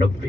90।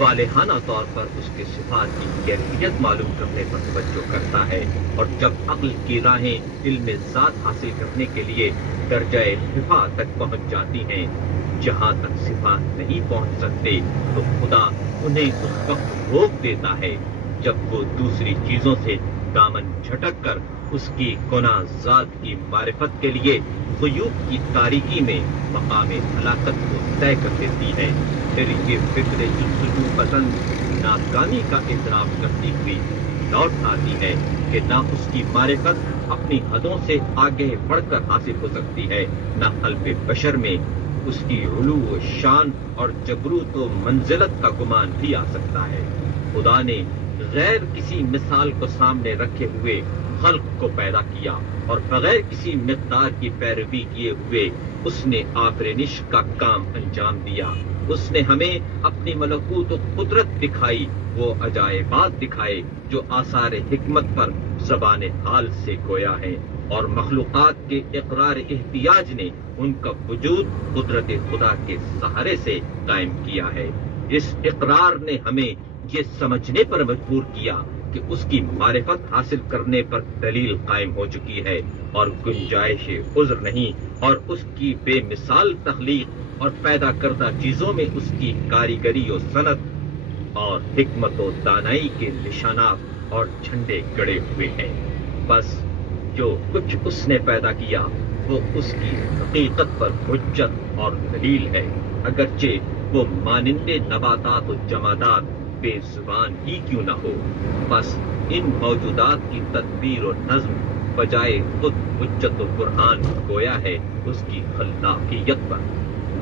والہانہ طور پر اس کے صفات کی کیفیت معلوم کرنے پر توجہ کرتا ہے، اور جب عقل کی راہیں علم ذات حاصل کرنے کے لیے درجہ خفا تک پہنچ جاتی ہیں، جہاں تک صفات نہیں پہنچ سکتے، تو خدا انہیں اس وقت روک دیتا ہے جب وہ دوسری چیزوں سے دامن جھٹک کر اس کی گناہ ذات کی معرفت کے لیے غیوب کی تاریکی میں مقام ہلاکت کو طے کر دیتی ہے۔ پھر یہ فکر جستجو پسند ناکامی کا اعتراف کرتی ہوئی لوٹ آتی ہے کہ نہ اس کی معرفت اپنی حدوں سے آگے بڑھ کر حاصل ہو سکتی ہے، نہ قلب بشر میں اس کی علو و شان اور جبروت و منزلت کا گمان بھی آ سکتا ہے۔ خدا نے غیر کسی مثال کو سامنے رکھے ہوئے خلق کو پیدا کیا، اور بغیر کسی مقدار کی پیروی کیے ہوئے اس نے آفرینش کا کام انجام دیا۔ اس نے ہمیں اپنی ملکوت و قدرت دکھائی، وہ عجائبات دکھائے جو آثار حکمت پر زبان حال سے گویا ہے، اور مخلوقات کے اقرار احتیاج نے ان کا وجود قدرت خدا کے سہارے سے قائم کیا ہے۔ اس اقرار نے ہمیں یہ سمجھنے پر مجبور کیا کہ اس کی معرفت حاصل کرنے پر دلیل قائم ہو چکی ہے، اور گنجائش عذر نہیں، اور اس کی بے مثال تخلیق اور پیدا کردہ چیزوں میں اس کی کاریگری و صنعت اور حکمت و دانائی کے نشانات اور جھنڈے گڑے ہوئے ہیں۔ بس جو کچھ اس نے پیدا کیا وہ اس کی حقیقت پر حجت اور دلیل ہے، اگرچہ وہ مانند نباتات و جمادات بے زبان ہی کیوں نہ ہو۔ بس ان موجودات کی تدبیر و نظم بجائے خود حجت و برہان گویا ہے اس کی خلاقیت پر۔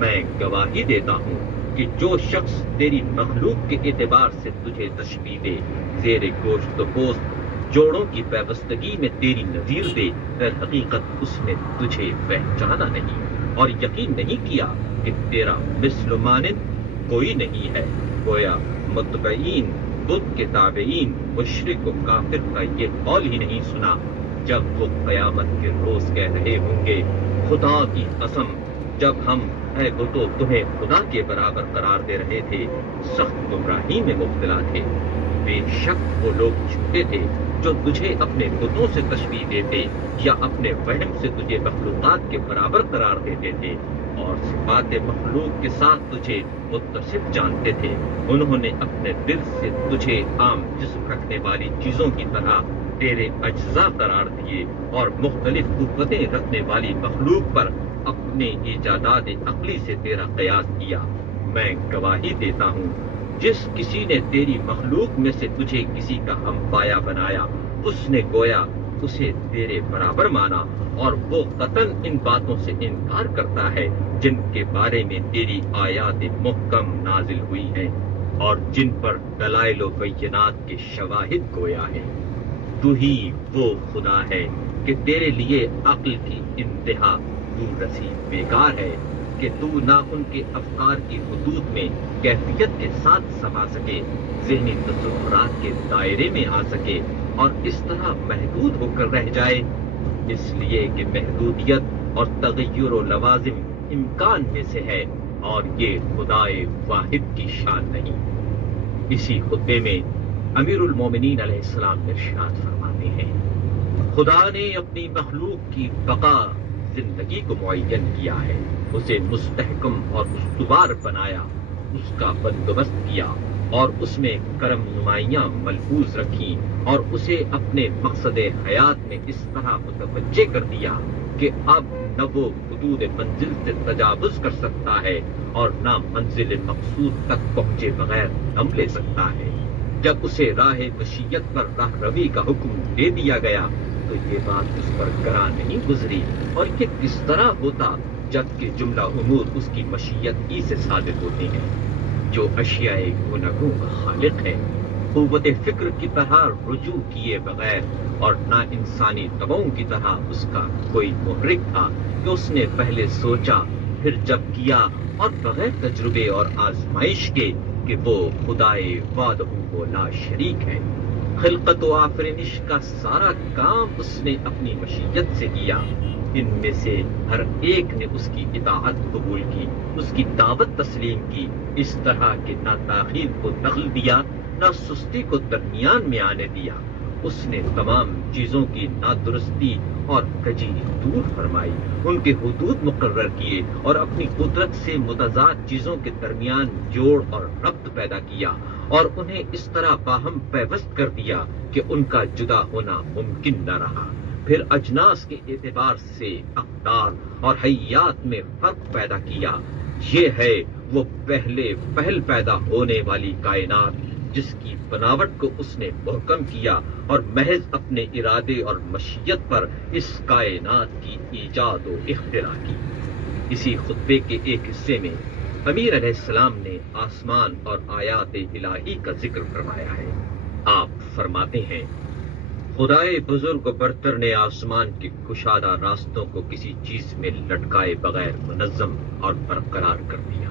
میں گواہی دیتا ہوں کہ جو شخص تیری مخلوق کے اعتبار سے تجھے تشبیہ دے، زیر گوشت و پوست جوڑوں کی پیوستگی میں تیری نظیر دے، در حقیقت اس نے تجھے پہچانا نہیں اور یقین نہیں کیا کہ تیرا مثل و مانند کوئی نہیں ہے۔ گویا متبعین بدھ کے تابعین مشرک و کافر کا یہ قول ہی نہیں سنا جب وہ قیامت کے روز کہہ رہے ہوں گے، خدا کی قسم جب ہم اے بتو تمہیں خدا کے برابر قرار دے رہے تھے، سخت گمراہی میں مبتلا تھے۔ بے شک وہ لوگ جھوٹے تھے جو تجھے اپنے بتوں سے تشبیہ دیتے یا اپنے وہم سے تجھے مخلوقات کے برابر قرار دیتے تھے، اور صفات مخلوق کے ساتھ تجھے متصف جانتے تھے۔ انہوں نے اپنے دل سے تجھے عام جسم رکھنے والی چیزوں کی طرح تیرے اجزاء قرار دیے، اور مختلف قوتیں رکھنے والی مخلوق پر اپنے ایجادات عقلی سے تیرا قیاس کیا۔ میں گواہی دیتا ہوں جس کسی نے تیری مخلوق میں سے تجھے کسی کا ہم پایا بنایا، اس نے گویا اسے تیرے برابر مانا، اور وہ قطعاً ان باتوں سے انکار کرتا ہے جن کے بارے میں تیری آیات محکم نازل ہوئی ہیں اور جن پر دلائل و بینات کے شواہد گویا ہیں۔ تو ہی وہ خدا ہے کہ تیرے لیے عقل کی انتہا دور رسی بیکار ہے کہ تو نہ ان کے افکار کی حدود میں کیفیت کے ساتھ سما سکے، ذہنی تصورات کے دائرے میں آ سکے، اور اس طرح محدود ہو کر رہ جائے، اس لیے کہ محدودیت اور تغیر و لوازم امکان میں سے ہے، اور یہ خدائے واحد کی شان نہیں۔ اسی خطبے میں امیر المومنین علیہ السلام ارشاد فرماتے ہیں، خدا نے اپنی مخلوق کی بقا زندگی کو معین کیا ہے، اسے مستحکم اور استوار بنایا، اس کا بندوبست کیا، اور اس میں کرم نمائیاں ملحوظ رکھیں، اور اسے اپنے مقصد حیات میں اس طرح متوجہ کر دیا کہ اب نہ وہ حدود منزل سے تجاوز کر سکتا ہے اور نہ منزل مقصود تک پہنچے بغیر دم لے سکتا ہے۔ جب اسے راہ مشیت پر راہ روی کا حکم دے دیا گیا تو یہ بات اس پر گراں نہیں گزری، اور یہ کس طرح ہوتا جبکہ جملہ امور اس کی مشیت ہی سے صادر ہوتے ہیں۔ جو اشیاء گوناگوں کا خالق ہے، قوت فکر کی طرح رجوع کیے بغیر اور نہ انسانی طبعوں کی طرح اس کا کوئی محرک تھا کہ اس نے پہلے سوچا پھر جب کیا، اور بغیر تجربے اور آزمائش کے کہ وہ خدائے وحدہ لا شریک ہے۔ خلقت و آفرینش کا سارا کام اس نے اپنی مشیت سے کیا۔ ان میں سے ہر ایک نے اس کی اطاعت قبول کی، اس کی دعوت تسلیم کی، اس طرح کہ نہ تاخیر کو دخل دیا، نہ سستی کو درمیان میں آنے دیا۔ اس نے تمام چیزوں کی نادرستی اور کجی دور فرمائی، ان کے حدود مقرر کیے اور اپنی قدرت سے متضاد چیزوں کے درمیان جوڑ اور ربط پیدا کیا اور انہیں اس طرح باہم پیوست کر دیا کہ ان کا جدا ہونا ممکن نہ رہا۔ پھر اجناس کے اعتبار سے اقدار اور حیات میں فرق پیدا کیا۔ یہ ہے وہ پہل پیدا ہونے والی کائنات جس کی بناوٹ کو اس نے محکم کیا اور محض اپنے ارادے اور مشیت پر اس کائنات کی ایجاد و اختراع کی۔ اسی خطبے کے ایک حصے میں امیر علیہ السلام نے آسمان اور آیات الہی کا ذکر فرمایا ہے۔ آپ فرماتے ہیں، خدائے بزرگ و برتر نے آسمان کے کشادہ راستوں کو کسی چیز میں لٹکائے بغیر منظم اور برقرار کر دیا،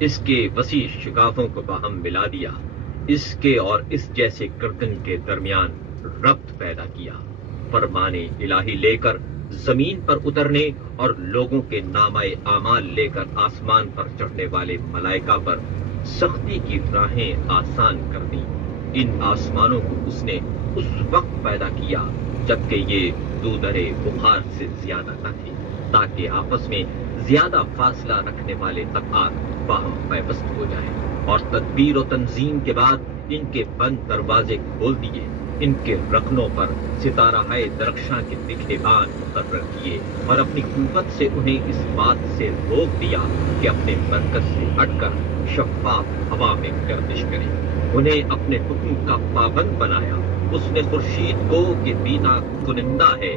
اس کے وسیع شگافوں کو باہم ملا دیا، اس کے اور اس جیسے گردن کے درمیان ربط پیدا کیا۔ فرمان الہی لے کر زمین پر اترنے اور لوگوں کے نامہ اعمال لے کر آسمان پر چڑھنے والے ملائکہ پر سختی کی راہیں آسان کر دی۔ ان آسمانوں کو اس نے اس وقت پیدا کیا جبکہ یہ دودرے بخار سے زیادہ نہ تھے، تاکہ آپس میں زیادہ فاصلہ رکھنے والے طبقات باہم پیوست ہو جائیں، اور تدبیر و تنظیم کے بعد ان کے بند دروازے کھول دیے، ان کے رکنوں پر ستارہ درخشاں کے نگہبان مقرر کیے اور اپنی قوت سے انہیں اس بات سے روک دیا کہ اپنے مرکز سے ہٹ کر شفاف ہوا میں گردش کریں۔ انہیں اپنے حکم کا پابند بنایا۔ اس نے خورشید کو کہ بینا کنندہ ہے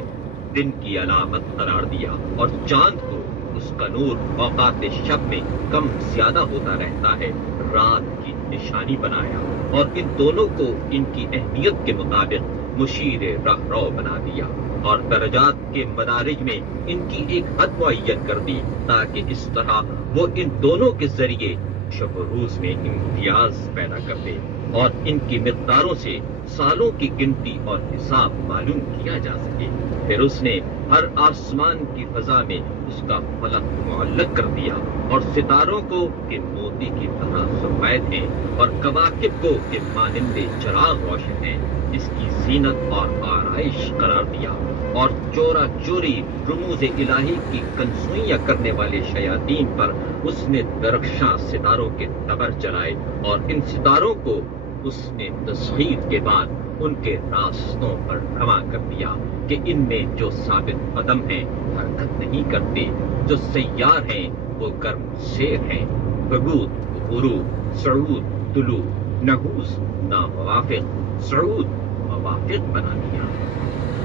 دن کی علامت قرار دیا، اور چاند کو اس کا نور اوقات شب میں کم زیادہ ہوتا رہتا ہے رات کی نشانی بنایا، اور ان دونوں کو ان کی اہمیت کے مطابق مشیر رہرو بنا دیا، اور درجات کے مدارج میں ان کی ایک حد معین کر دی تاکہ اس طرح وہ ان دونوں کے ذریعے شب و روز میں امتیاز پیدا کر دے اور ان کی مقداروں سے سالوں کی گنتی اور حساب معلوم کیا جا سکے۔ پھر اس نے ہر آسمان کی فضا میں اس کا فلک معلق کر دیا، اور ستاروں کو کہ موتی کی طرح سفید ہیں اور کواکب کو کہ مانند چراغ روشن ہیں اس کی زینت اور آرائش قرار دیا، اور چورا چوری رموز الہی کی کنسوئیاں کرنے والے شیاطین پر اس نے درخشاں ستاروں کے تبر چلائے، اور ان ستاروں کو اس نے تسخیر کے بعد ان کے راستوں پر رواں کر دیا کہ ان میں جو ثابت قدم ہیں حرکت نہیں کرتے، جو سیار ہیں وہ گرم سیر ہیں، غبود، غروب، صعود، طلوع، نحوس، ناموافق، صعود، موافق بنا دیا۔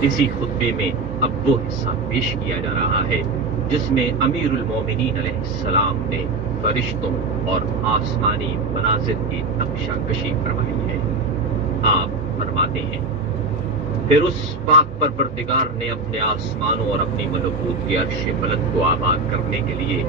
اسی خطبے میں اب وہ حصہ پیش کیا جا رہا ہے جس میں امیر المومنین علیہ السلام نے فرشتوں اور آسمانی مناظر کی نقشہ کشی فرمائی ہے۔ آپ فرماتے ہیں، پھر اس پاک پروردگار نے اپنے آسمانوں اور اپنی ملکوت کے عرش بلند کو آباد کرنے کے لیے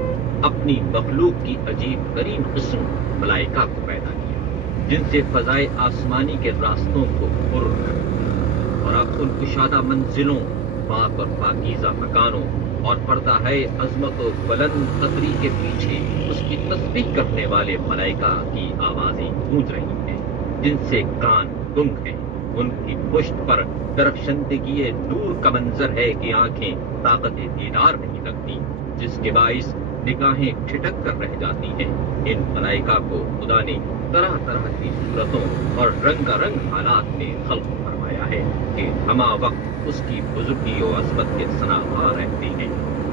اپنی مخلوق کی عجیب ترین قسم ملائکہ کو پیدا کیا، جن سے فضائے آسمانی کے راستوں کو پر کر دیا، اور اب ان کشادہ منزلوں، پاک اور پاکیزہ مکانوں اور پردہ ہے عظمت و بلند قدری کے پیچھے اس کی تسبیح کرنے والے ملائکہ کی آوازیں گونج رہی ہیں، جن سے کان گنگ ہیں۔ ان کی پشت پر درخشندگی نور کا منظر ہے کہ آنکھیں طاقت دیدار نہیں رکھتی، جس کے باعث نگاہیں ٹھٹک کر رہ جاتی ہیں۔ ان ملائکہ کو خدا نے طرح طرح کی صورتوں اور رنگا رنگ حالات میں خلق فرمایا ہے کہ ہما وقت اس کی بزرگی و عظمت کے ثناء رہتے ہیں۔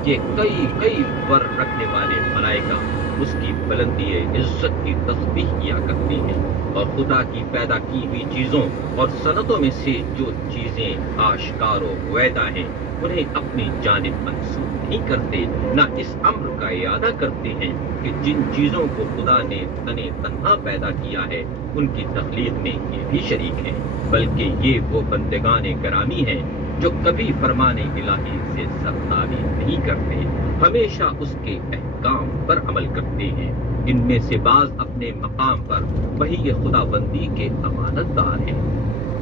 یہ کئی پر رکھنے والے ملائکہ اس کی بلندی عزت کی تسبیح کیا کرتے ہیں، اور خدا کی پیدا کی ہوئی چیزوں اور صنعتوں میں سے جو چیزیں آشکار و ویدہ ہیں انہیں اپنی جانب منسوب نہیں کرتے، نہ اس امر کا اعادہ کرتے ہیں کہ جن چیزوں کو خدا نے تنے تنہا پیدا کیا ہے ان کی تخلیق میں یہ بھی شریک ہیں، بلکہ یہ وہ بندگان گرامی ہیں جو کبھی فرمان الہی سے سرتابی نہیں کرتے، ہمیشہ اس کے احکام پر عمل کرتے ہیں۔ ان میں سے بعض اپنے مقام پر وہی خدا بندی کے امانت دار ہیں،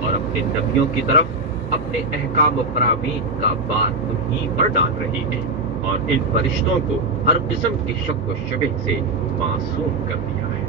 اور اپنے نبیوں کی طرف اپنے احکام و فرامین کا بار انہی پر ڈال رہے ہیں، اور ان فرشتوں کو ہر قسم کی شک و شبہ سے معصوم کر دیا ہے۔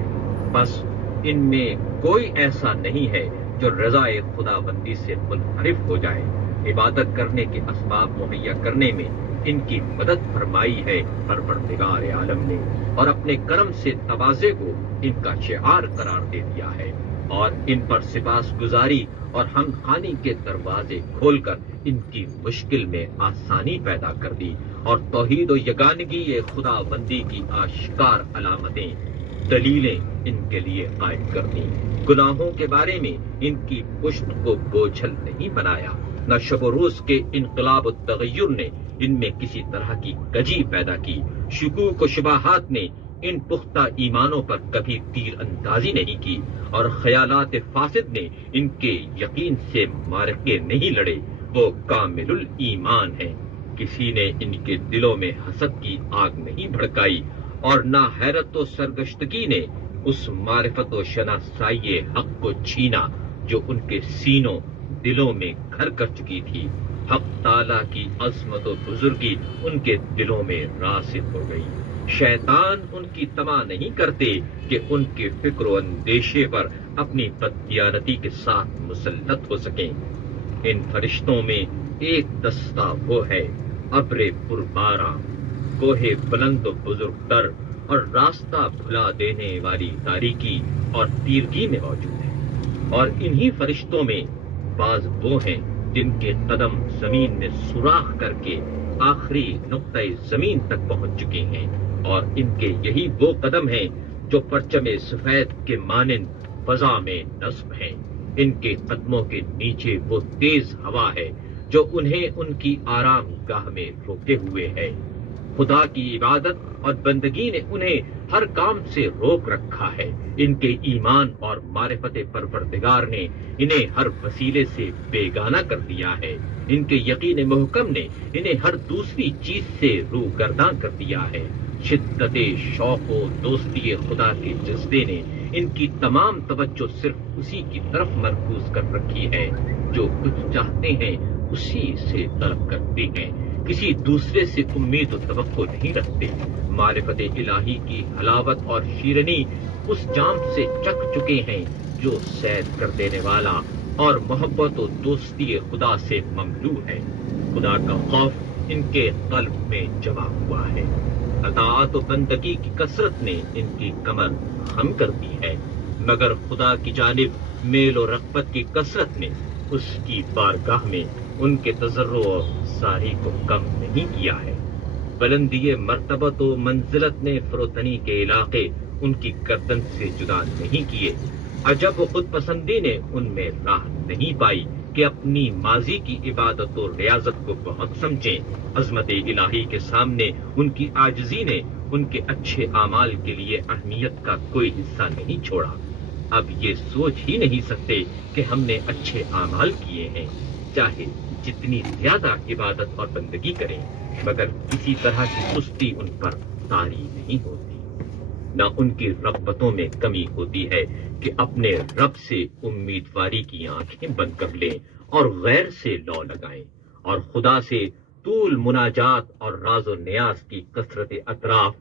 بس ان میں کوئی ایسا نہیں ہے جو رضائے خدا بندی سے منحرف ہو جائے۔ عبادت کرنے کے اسباب مہیا کرنے میں ان کی مدد فرمائی ہے پروردگار عالم نے، اور اپنے کرم سے تواضع کو ان کا شعار قرار دے دیا ہے، اور ان پر سپاس گزاری اور حمد خوانی کے دروازے کھول کر ان کی مشکل میں آسانی پیدا کر دی، اور توحید و یگانگی خدا بندی کی آشکار علامتیں دلیلیں ان کے لیے قائم کر دی۔ گناہوں کے بارے میں ان کی پشت کو بوجھل نہیں بنایا، نہ شب و روز کے انقلاب و تغیر نے ان میں کسی طرح کی کجی پیدا کی۔ شکوک و شبہات نے ان پختہ ایمانوں پر کبھی تیر اندازی نہیں کی، اور خیالات فاسد نے ان کے یقین سے معرکے نہیں لڑے۔ وہ کامل الایمان ہیں، کسی نے ان کے دلوں میں حسد کی آگ نہیں بھڑکائی، اور نہ حیرت و سرگشتگی نے اس معرفت و شناسائی حق کو چھینا جو ان کے سینوں دلوں میں گھر کر چکی تھی۔ حق تعالیٰ کی عظمت و بزرگی ان کے دلوں میں راسخ ہو گئی۔ شیطان ان کی طمع نہیں کرتے کہ ان کے فکر و اندیشے پر اپنی بددیانتی کے ساتھ مسلط ہو سکیں۔ ان فرشتوں میں ایک دستہ وہ ہے، ابر پرباراں، کوہ بلند و بزرگ تر اور راستہ بھلا دینے والی تاریکی اور تیرگی میں موجود ہے۔ اور انہی فرشتوں میں بعض وہ ہیں جن کے قدم زمین میں سوراخ کر کے آخری نقطۂ زمین تک پہنچ چکے ہیں، اور ان کے یہی وہ قدم ہیں جو پرچم سفید کے مانند فضا میں نصب ہیں۔ ان کے قدموں کے نیچے وہ تیز ہوا ہے جو انہیں ان کی آرام گاہ میں روکے ہوئے ہے۔ خدا کی عبادت اور بندگی نے انہیں ہر کام سے روک رکھا ہے۔ ان کے ایمان اور معرفت پروردگار نے انہیں ہر وسیلے سے بیگانہ کر دیا ہے۔ ان کے یقین محکم نے انہیں ہر دوسری چیز سے روگرداں کر دیا ہے۔ شدت شوق و دوستی خدا کے جذبے نے ان کی تمام توجہ صرف اسی کی طرف مرکوز کر رکھی ہے۔ جو کچھ چاہتے ہیں اسی سے طلب کرتے ہیں، کسی دوسرے سے امید و توقع نہیں رکھتے۔ معرفت الہی کی حلاوت اور شیرنی اس جام سے چکھ چکے ہیں جو سیر کر دینے والا اور محبت و دوستی خدا سے مملو ہے۔ خدا کا خوف ان کے قلب میں جمع ہوا ہے۔ اطاعت و بندگی کی کثرت نے ان کی کمر خم کر دی ہے، مگر خدا کی جانب میل و رغبت کی کثرت نے اس کی بارگاہ میں ان کے تضرع و ساری کو کم نہیں کیا ہے۔ بلندی مرتبت و منزلت نے فروتنی کے علاقے ان کی گردن سے جدا نہیں کیے۔ عجب و خود پسندی نے ان میں راہ نہیں پائی کہ اپنی ماضی کی عبادت و ریاضت کو بہت سمجھیں۔ عظمت الہی کے سامنے ان کی عاجزی نے ان کے اچھے اعمال کے لیے اہمیت کا کوئی حصہ نہیں چھوڑا۔ اب یہ سوچ ہی نہیں سکتے کہ ہم نے اچھے اعمال کیے ہیں، چاہے جتنی زیادہ عبادت اور بندگی کریں، مگر کسی طرح کی سستی ان پر طاری نہیں ہوتی، نہ ان کی رغبتوں میں کمی ہوتی ہے کہ اپنے رب سے امیدواری کی آنکھیں بند کر لیں اور غیر سے لو لگائیں، اور خدا سے طول مناجات اور راز و نیاز کی کثرت اطراف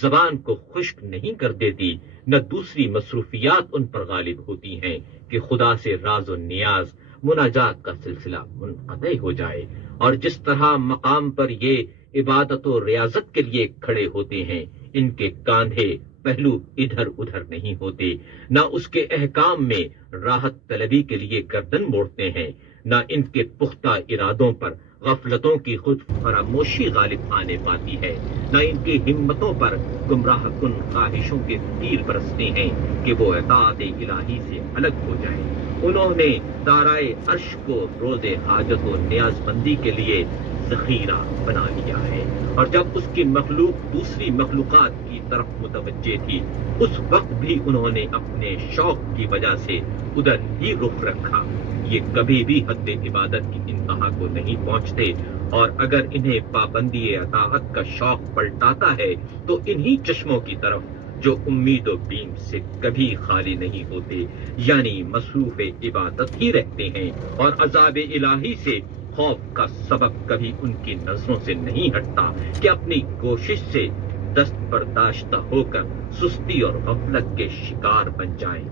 زبان کو خشک نہیں کر دیتی، نہ دوسری مصروفیات ان پر غالب ہوتی ہیں کہ خدا سے راز و نیاز مناجات کا سلسلہ منقطع ہو جائے۔ اور جس طرح مقام پر یہ عبادت و ریاضت کے لیے کھڑے ہوتے ہیں، ان کے کاندھے پہلو ادھر ادھر نہیں ہوتے، نہ اس کے احکام میں راحت طلبی کے لیے گردن موڑتے ہیں، نہ ان کے پختہ ارادوں پر غفلتوں کی خود فراموشی غالب آنے پاتی ہے، نہ ان کی ہمتوں پر گمراہ کن خواہشوں کے تیر برستے ہیں کہ وہ اطاعت الہی سے الگ ہو جائیں۔ انہوں نے دارائے عرش کو روز حاجت و نیاز بندی کے لیے ذخیرہ بنا لیا ہے، اور جب اس کی مخلوق دوسری مخلوقات کی طرف متوجہ تھی، اس وقت بھی انہوں نے اپنے شوق کی وجہ سے ادھر ہی رخ رکھا۔ یہ کبھی بھی حد عبادت کی انتہا کو نہیں پہنچتے، اور اگر انہیں پابندی اطاعت کا شوق پلٹاتا ہے تو انہی چشموں کی طرف جو امید و بیم سے کبھی خالی نہیں ہوتے، یعنی مصروف عبادت ہی رہتے ہیں، اور عذاب الہی سے خوف کا سبب کبھی ان کی نظروں سے نہیں ہٹتا کہ اپنی کوشش سے دست برداشتہ ہو کر سستی اور غفلت کے شکار بن جائیں۔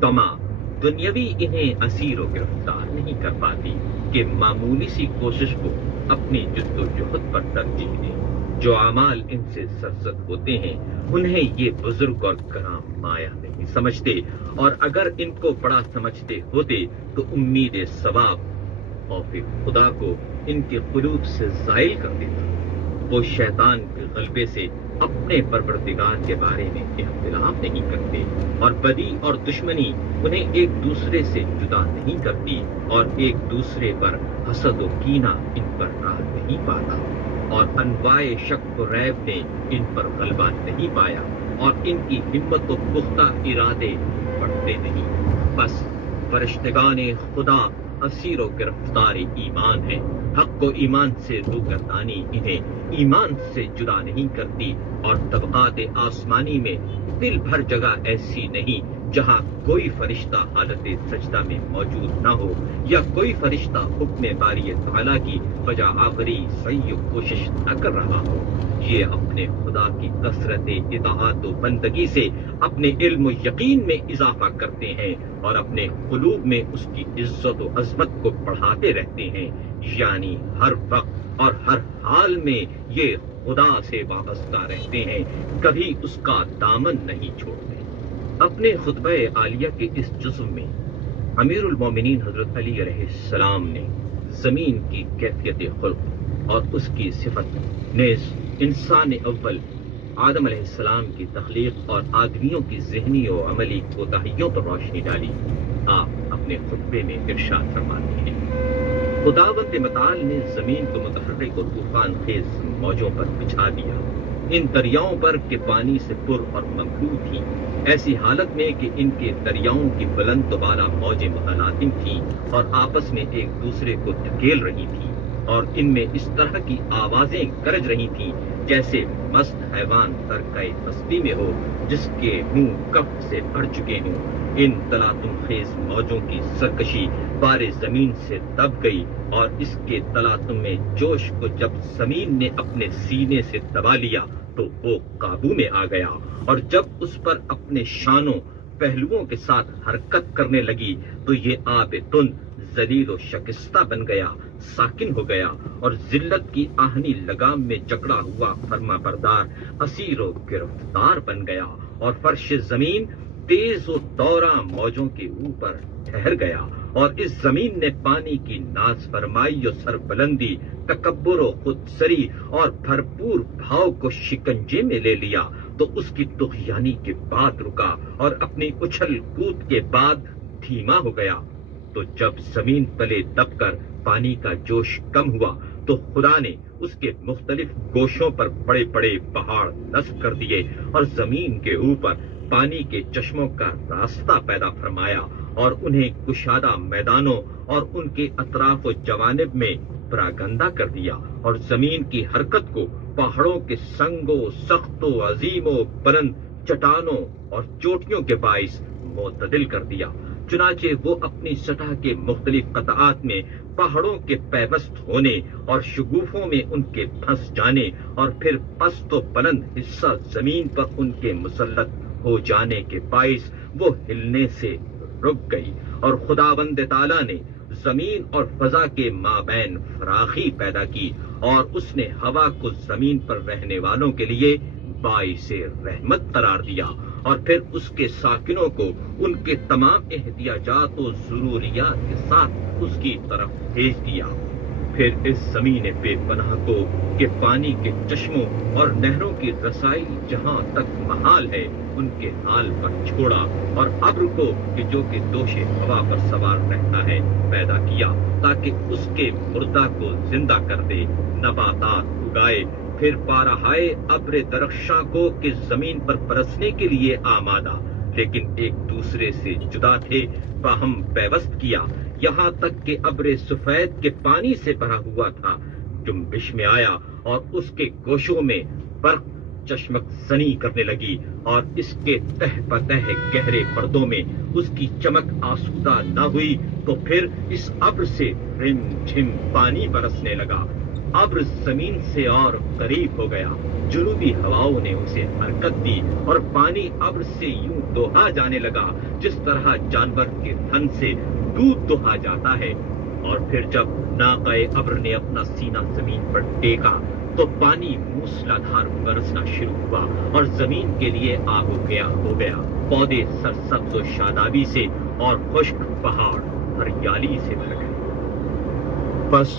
تما دنیاوی انہیں اسیر و گرفتار نہیں کر پاتی کہ معمولی سی کوشش کو اپنی جد و جہد پر ترجیح دیں۔ جو اعمال ان سے سرزد ہوتے ہیں انہیں یہ بزرگ اور کرام مایا نہیں سمجھتے، اور اگر ان کو بڑا سمجھتے ہوتے تو امید ثواب خوف خدا کو ان کے قلوب سے زائل کر دیتا۔ وہ شیطان کے غلبے سے اپنے پروردگار کے بارے میں اختلاف نہیں کرتے، اور بدی اور دشمنی انہیں ایک دوسرے سے جدا نہیں کرتی، اور ایک دوسرے پر حسد و کینہ ان پر راہ نہیں پاتا، اور انواع شک و ریب نے ان پر غلبہ نہیں پایا، اور ان کی ہمت و پختہ ارادے بڑھتے نہیں۔ بس فرشتگان خدا اسیر و گرفتار ایمان ہے۔ حق و ایمان سے روگردانی انہیں ایمان سے جدا نہیں کرتی، اور طبقات آسمانی میں دل بھر جگہ ایسی نہیں جہاں کوئی فرشتہ حالت سجدہ میں موجود نہ ہو، یا کوئی فرشتہ حکم باری تعالیٰ کی بجا آوری سعی و کوشش نہ کر رہا ہو۔ یہ اپنے خدا کی کثرت اطاعت و بندگی سے اپنے علم و یقین میں اضافہ کرتے ہیں، اور اپنے قلوب میں اس کی عزت و عظمت کو بڑھاتے رہتے ہیں، یعنی ہر وقت اور ہر حال میں یہ خدا سے وابستہ رہتے ہیں، کبھی اس کا دامن نہیں چھوڑتے۔ اپنے خطبہ عالیہ کے اس جزو میں امیر المومنین حضرت علی علیہ السلام نے زمین کی کیفیت خلق اور اس کی صفت نیز انسان اول آدم علیہ السلام کی تخلیق اور آدمیوں کی ذہنی و عملی کوتاہیوں پر روشنی ڈالی۔ آپ اپنے خطبے میں ارشاد فرماتے ہیں، خداوند متعال نے زمین کو متحرک اور طوفان خیز موجوں پر بچھا دیا، ان دریاؤں پر کہ پانی سے پر اور مملو تھی، ایسی حالت میں کہ ان کے دریاؤں کی بلند و بالا موجیں متلاطم تھیں اور آپس میں ایک دوسرے کو دھکیل رہی تھیں، اور ان میں اس طرح کی آوازیں گرج رہی تھیں جیسے مست حیوان ترکۂ مستی میں ہو جس کے منہ کف سے بھر چکے ہوں۔ ان تلاطم خیز موجوں کی سرکشی بار زمین سے دب گئی، اور اس کے تلاطم میں جوش کو جب زمین نے اپنے سینے سے دبا لیا تو وہ قابو میں آ گیا، اور جب اس پر اپنے شانوں پہلوؤں کے ساتھ حرکت کرنے لگی تو یہ آب تند ذلیل و شکستہ بن گیا، ساکن ہو گیا، اور ذلت کی آہنی لگام میں جکڑا ہوا فرما بردار اسیر و گرفتار بن گیا، اور فرش زمین تیز و دوراں موجوں کے اوپر ٹھہر گیا، اور اس زمین نے پانی کی ناز فرمائی و سربلندی، تکبر و خودسری اور بھرپور بھاؤ کو شکنجے میں لے لیا، تو اس کی طغیانی کے بعد رکا، اور اپنی اچھل کود کے بعد دھیما ہو گیا۔ تو جب زمین تلے دب کر پانی کا جوش کم ہوا تو خدا نے اس کے مختلف گوشوں پر بڑے بڑے پہاڑ نصب کر دیے، اور زمین کے اوپر پانی کے چشموں کا راستہ پیدا فرمایا، اور انہیں کشادہ میدانوں اور ان کے اطراف و جوانب میں پراگندہ کر دیا، اور زمین کی حرکت کو پہاڑوں کے سنگ و سخت و عظیم و بلند چٹانوں اور چوٹیوں کے باعث معتدل کر دیا۔ چنانچہ وہ اپنی سطح کے مختلف قطعات میں پہاڑوں کے پیوست ہونے اور شگوفوں میں ان کے پھنس جانے، اور پھر پست و بلند حصہ زمین پر ان کے مسلط ہو جانے کے باعث وہ ہلنے سے رک گئی، اور خداوند تعالیٰ نے زمین اور فضا کے مابین فراخی پیدا کی، اور اس نے ہوا کو زمین پر رہنے والوں کے لیے باعث رحمت قرار دیا، اور پھر اس کے ساکنوں کو ان کے تمام احتیاجات و ضروریات کے ساتھ اس کی طرف بھیج دیا۔ پھر اس زمین بے پناہ کو کہ پانی کے چشموں اور نہروں کی رسائی جہاں تک محال ہے ان کے حال پر چھوڑا، اور ابر کو کہ جو کہ دوش ہوا پر سوار رہتا ہے پیدا کیا، تاکہ اس کے مردہ کو زندہ کر دے، نباتات اگائے۔ پھر بارہائے ابر درخشاں کو کہ زمین پر برسنے کے لیے آمادہ لیکن ایک دوسرے سے جدا تھے باہم پیوست کیا، یہاں تک کہ ابر سفید کے پانی سے بھرا ہوا تھا جنبش میں آیا، اور اس کے گوشوں میں برق چشمک زنی کرنے لگی اور اس کے تہ بتہ گہرے پردوں میں اس کی چمک آسودہ نہ ہوئی تو پھر اس ابر سے رم جھم پانی برسنے لگا۔ ابر زمین سے اور قریب ہو گیا، جنوبی ہواؤں نے اسے حرکت دی اور پانی ابر سے یوں دوہا جانے لگا جس طرح جانور کے تھن سے دودھ دوہا جاتا ہے۔ اور پھر جب ناقہ ابر نے اپنا سینہ زمین پر ٹیکا تو پانی موسلادھار برسنا شروع ہوا اور زمین کے لیے آگ ہو گیا۔ پودے سرسبز و شادابی سے اور خشک پہاڑ ہریالی سے بھر گئے۔ بس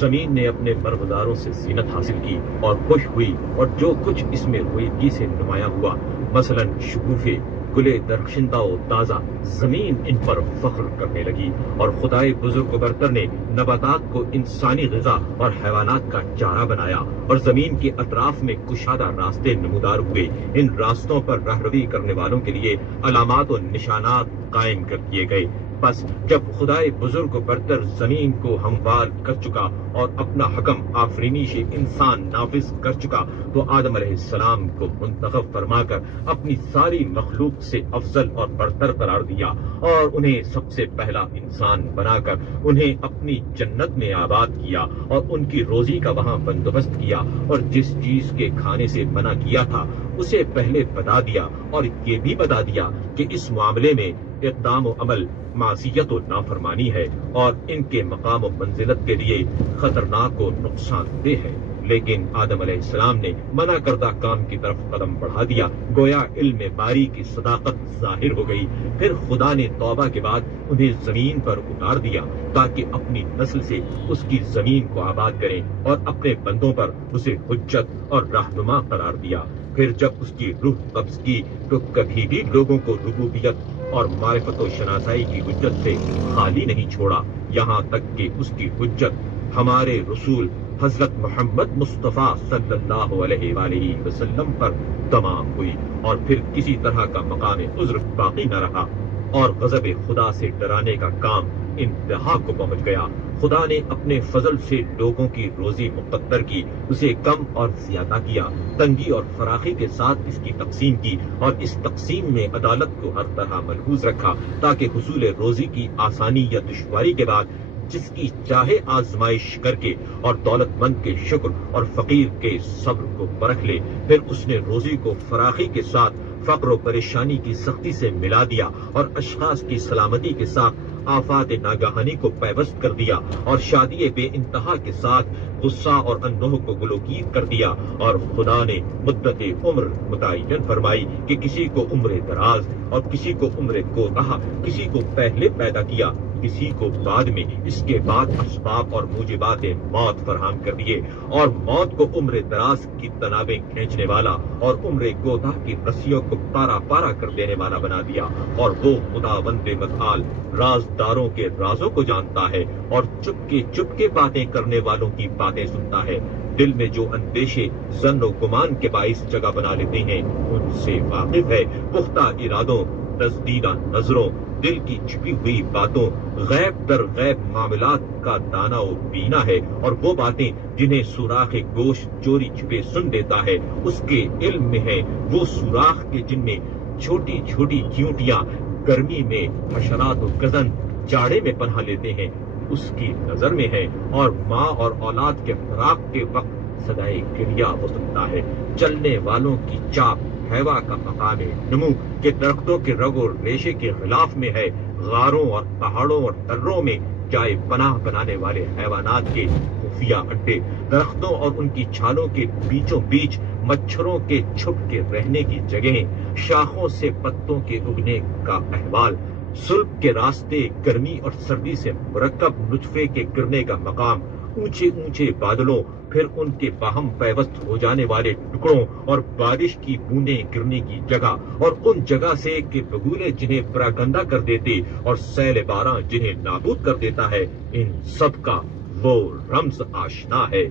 زمین نے اپنے پروردگاروں سے زینت حاصل کی اور خوش ہوئی، اور جو کچھ اس میں رویدگی سے نمایاں ہوا، مثلاً شگوفے، گلے درخشندہ و تازہ، زمین ان پر فخر کرنے لگی، اور خدائے بزرگ و برتر نے نباتات کو انسانی غذا اور حیوانات کا چارہ بنایا، اور زمین کے اطراف میں کشادہ راستے نمودار ہوئے۔ ان راستوں پر راہروی کرنے والوں کے لیے علامات و نشانات قائم کر دیے گئے۔ بس جب خدائے بزرگ و برتر زمین کو ہموار کر چکا اور اپنا حکم آفرینی سے انسان نافذ کر چکا تو آدم علیہ السلام کو منتخب فرما کر اپنی ساری مخلوق سے افضل اور برتر قرار دیا، اور انہیں سب سے پہلا انسان بنا کر انہیں اپنی جنت میں آباد کیا اور ان کی روزی کا وہاں بندوبست کیا، اور جس چیز کے کھانے سے منع کیا تھا اسے پہلے بتا دیا، اور یہ بھی بتا دیا کہ اس معاملے میں اقدام و عمل معصیت و نافرمانی ہے اور ان کے مقام و منزلت کے لیے خطرناک و نقصان دہ ہے۔ لیکن آدم علیہ السلام نے منع کردہ کام کی طرف قدم بڑھا دیا، گویا علم باری کی صداقت ظاہر ہو گئی۔ پھر خدا نے توبہ کے بعد انہیں زمین پر اتار دیا تاکہ اپنی نسل سے اس کی زمین کو آباد کریں، اور اپنے بندوں پر اسے حجت اور رہنما قرار دیا۔ پھر جب اس کی روح قبض کی تو کبھی بھی لوگوں کو ربوبیت اور معرفت و شناسائی کی حجت سے خالی نہیں چھوڑا، یہاں تک کہ اس کی حجت ہمارے رسول حضرت محمد مصطفیٰ صلی اللہ علیہ وآلہ وسلم پر تمام ہوئی، اور پھر کسی طرح کا مقام عذر باقی نہ رہا، اور غضب خدا سے ڈرانے کا کام انتہا کو پہنچ گیا۔ خدا نے اپنے فضل سے لوگوں کی روزی مقدر کی، اسے کم اور زیادہ کیا، تنگی اور فراخی کے ساتھ اس کی تقسیم کی، اور اس تقسیم میں عدالت کو ہر طرح ملحوظ رکھا تاکہ حصول روزی کی آسانی یا دشواری کے بعد جس کی چاہے آزمائش کر کے اور دولت مند کے شکر اور فقیر کے صبر کو پرکھ لے۔ پھر اس نے روزی کو فراخی کے ساتھ فقر و پریشانی کی سختی سے ملا دیا، اور اشخاص کی سلامتی کے ساتھ آفات ناگہانی کو پیوست کر دیا، اور شادی بے انتہا کے ساتھ غصہ اور اندوہ کو گلوگیر کر دیا۔ اور خدا نے مدت عمر متعین فرمائی کہ کسی کو عمر دراز اور کسی کو عمر کوتاہ، کسی کو پہلے پیدا کیا، کسی کو بعد میں، اس کے بعد اسباب اور موجبات موت فراہم کر دیے، اور موت کو عمر دراز کی تنابیں کھینچنے والا اور عمر کوتاہ کی رسیوں کو پارا پارا کر دینے والا بنا دیا۔ اور وہ خداوند متعال رازداروں کے رازوں کو جانتا ہے اور چپ کے باتیں کرنے والوں کی باتیں سنتا ہے۔ دل میں جو اندیشے ظن و گمان کے باعث جگہ بنا لیتے ہیں ان سے واقف ہے۔ پختہ ارادوں، تزدیدہ نظروں، دل کی چھپی ہوئی باتوں، غیب در غیب معاملات کا دانا و بینا ہے، اور وہ باتیں جنہیں سوراخ گوشت چوری چھپے سن لیتا ہے اس کے علم میں ہے۔ وہ سوراخ کے جن میں چھوٹی چھوٹی چیونٹیاں گرمی میں، حشرات و گزن جاڑے میں پناہ لیتے ہیں اس کی نظر میں ہے، اور ماں اور اولاد کے فراق کے وقت صدائے گریہ ہو سکتا ہے۔ چلنے والوں کی چاپ حیوا کا مقام نمو کے درختوں کے رگ و ریشے کے غلاف میں ہے۔ غاروں اور پہاڑوں اور دروں میں جائے پناہ بنانے والے حیوانات کے خفیہ اڈے، درختوں اور ان کی چھالوں کے بیچوں بیچ مچھروں کے چھپ کے رہنے کی جگہیں، شاخوں سے پتوں کے اگنے کا احوال، سلب کے راستے، گرمی اور سردی سے مرکب نطفے کے گرنے کا مقام، اونچے اونچے بادلوں، پھر ان کے باہم پیوست ہو جانے والے ٹکڑوں، اور بارش کی بوندیں گرنے کی جگہ، اور ان جگہ سے کہ بگولے جنہیں پراگندہ کر دیتے اور سیل باراں جنہیں نابود کر دیتا ہے، ان سب کا وہ رمز آشنا ہے۔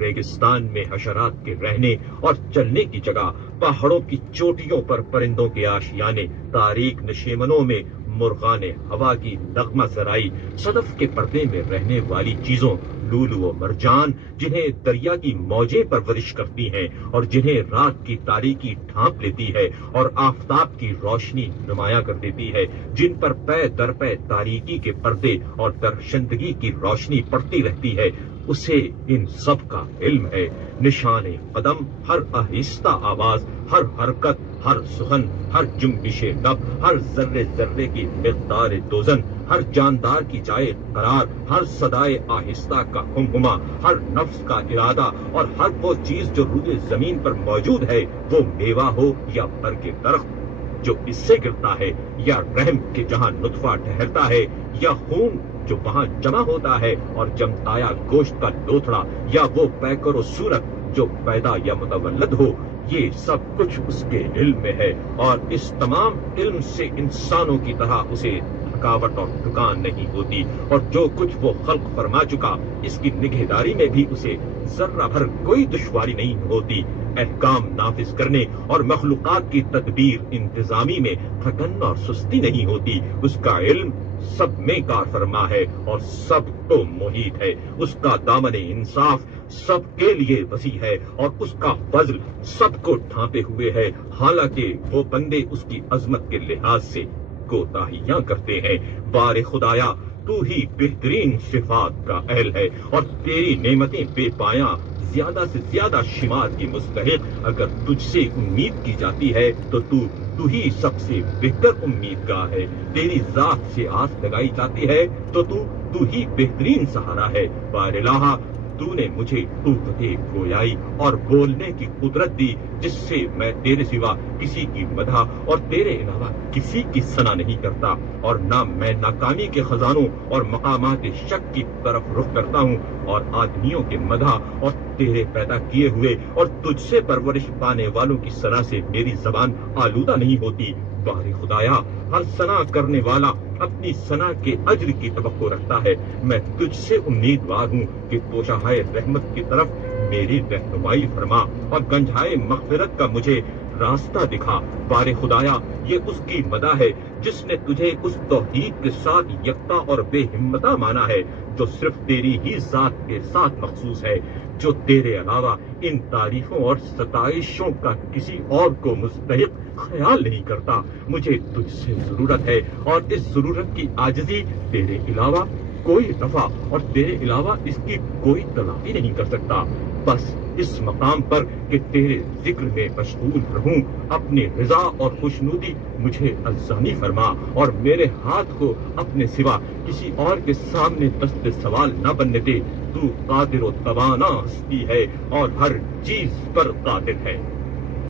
ریگستان میں حشرات کے رہنے اور چلنے کی جگہ، پہاڑوں کی چوٹیوں پر پرندوں کے آشیانے، تاریک نشیمنوں میں مرغان ہوا کی نغمہ سرائی، صدف کے پردے میں رہنے والی چیزوں، لولو و مرجان، جنہیں دریا کی موجیں پرورش کرتی ہیں اور جنہیں رات کی تاریکی ڈھانپ لیتی ہے اور آفتاب کی روشنی نمایاں کر دیتی ہے، جن پر پے در پے تاریکی کے پردے اور درخشندگی کی روشنی پڑتی رہتی ہے، اسے ان سب کا علم ہے۔ نشان قدم، ہر آہستہ آواز، ہر حرکت، ہر سخن، ہر جنبش لب، ہر ذرے ذرے کی مقدار دوزن، ہر جاندار کی جائے قرار، ہر صدائے آہستہ کا ہمہمہ، ہر نفس کا ارادہ، اور ہر وہ چیز جو روئے زمین پر موجود ہے، وہ میوہ ہو یا برگ درخت، جو اس سے گرتا ہے، یا رحم کے جہاں نطفہ ٹھہرتا ہے، یا خون جو وہاں جمع ہوتا ہے اور جمتایا گوشت کا لوتھڑا، یا وہ پیکر و صورت جو پیدا یا متولد ہو، یہ سب کچھ اس کے علم میں ہے، اور اس تمام علم سے انسانوں کی طرح اسے تھکاوٹ اور تھکان نہیں ہوتی، اور جو کچھ وہ خلق فرما چکا، اس کی نگہداری میں بھی اسے ذرہ بھر کوئی دشواری نہیں ہوتی۔ احکام نافذ کرنے اور مخلوقات کی تدبیر انتظامی میں تھکن اور سستی نہیں ہوتی۔ اس کا علم سب میں کار فرما ہے اور سب کو محیط ہے۔ اس کا دامن انصاف سب کے لیے وسیع ہے اور اس کا فضل سب کو ڈھانپے ہوئے ہے، حالانکہ وہ بندے اس کی عظمت کے لحاظ سے کوتاہیاں کرتے ہیں۔ بار خدایا، تو ہی بہترین صفات کا اہل ہے اور تیری نعمتیں بے پایاں، زیادہ سے زیادہ شمار کی مستحق۔ اگر تجھ سے امید کی جاتی ہے تو تو ہی سب سے بہتر امیدگاہ ہے۔ تیری ذات سے آس لگائی جاتی ہے تو تو ہی بہترین سہارا ہے۔ بار الہ، تو نے مجھے قوت گویائی اور بولنے کی قدرت دی، جس سے میں تیرے سوا کسی کی مدح اور تیرے علاوہ کسی کی ثنا نہیں کرتا، اور نہ میں ناکامی کے خزانوں اور مقامات شک کی طرف رخ کرتا ہوں، اور آدمیوں کے مدح اور تیرے پیدا کیے ہوئے اور تجھ سے پرورش پانے والوں کی ثنا سے میری زبان آلودہ نہیں ہوتی۔ بار خدایا، ہر ثنا کرنے والا اپنی ثنا کے اجر کی توقع رکھتا ہے۔ میں تجھ سے امیدوار ہوں کہ توشہائے رحمت کی طرف میری رہنمائی فرما اور گنجائے مغفرت کا مجھے راستہ دکھا۔ بار خدایا، یہ اس کی مدح ہے جس نے تجھے اس توحید کے ساتھ یکتا اور بے ہمتا مانا ہے جو صرف تیری ہی ذات کے ساتھ مخصوص ہے، جو تیرے علاوہ ان تعریفوں اور ستائشوں کا کسی اور کو مستحق خیال نہیں کرتا۔ مجھے تجھ سے ضرورت ہے اور اس ضرورت کی عاجزی تیرے علاوہ کوئی نفع اور تیرے علاوہ اس کی کوئی تلافی نہیں کر سکتا۔ بس اس مقام پر کہ تیرے ذکر میں مشغول رہوں، اپنی رضا اور خوشنودی مجھے الزامی فرما، اور میرے ہاتھ کو اپنے سوا کسی اور کے سامنے دست سوال نہ بننے دے۔ تو قادر و توانا ہستی ہے اور ہر چیز پر قادر ہے۔